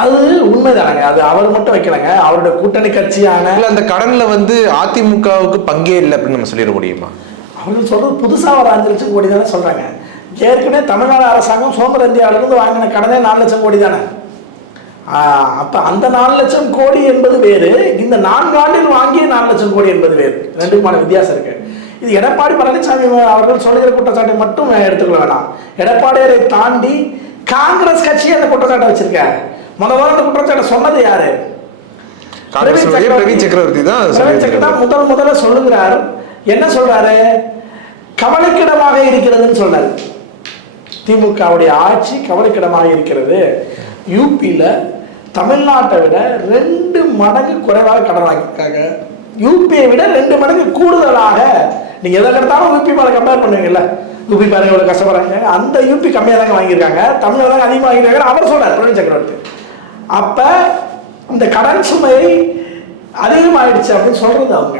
அது உண்மைதானங்க. அது அவர் மட்டும் வைக்கலங்க, அவருடைய கூட்டணி கட்சியான அந்த கடன்ல வந்து அதிமுகவுக்கு பங்கே இல்லை அப்படின்னு நம்ம சொல்லிட முடியுமா? அவர்கள் சொல்றது புதுசாக ஒரு 5 லட்சம் கோடி தானே சொல்றாங்க. ஏற்கனவே தமிழ்நாடு அரசாங்கம் சுதந்திர இந்தியாவிலிருந்து வாங்கின கடனே 4 லட்சம் கோடி தானே. அப்ப அந்த 4 லட்சம் கோடி என்பது வேறு, இந்த 4 ஆண்டில் வாங்கிய 4 லட்சம் கோடி என்பது வேறு. ரெண்டுக்குமான வித்தியாசம் இருக்கு. இது எடப்பாடி பழனிசாமி அவர்கள் சொல்லுகிற குற்றச்சாட்டை மட்டும் எடுத்துக்கொள்ள வேண்டாம். எடப்பாடியை தாண்டி காங்கிரஸ் கட்சியே அந்த குற்றச்சாட்டை வச்சிருக்காரு. முதல்ல அந்த குற்றச்சாட்டை சொன்னது யாரு? பிரவீன் சக்கரவர்த்தி தான் முதல்ல சொல்லுகிறார். என்ன சொல்றாரு? கவலைக்கிடமாக இருக்கிறதுன்னு சொல்றாரு. திமுகவுடைய ஆட்சி கவலைக்கிடமாக இருக்கிறது. யூபியில் தமிழ்நாட்டை விட 2 மடங்கு குறைவாக கடன் வாங்கியிருக்காங்க. யூபியை விட 2 மடங்கு கூடுதலாக. நீங்க எதை எடுத்தாலும் யூபி மேலே கம்பேர் பண்ணுவீங்கல்ல, யூபி பாருங்க எவ்வளவு கஷ்டப்படுறாங்க, அந்த யூபி கம்மியாக தாங்க வாங்கியிருக்காங்க, தமிழ்நாடு தாங்க அதிகமாக வாங்கியிருக்காங்க அவர் சொல்றாரு பிரவீன் சக்கரவர்த்தி. அப்ப இந்த கடன் சுமை அதிகமாயிடுச்சு அப்படின்னு சொல்றது அவங்க.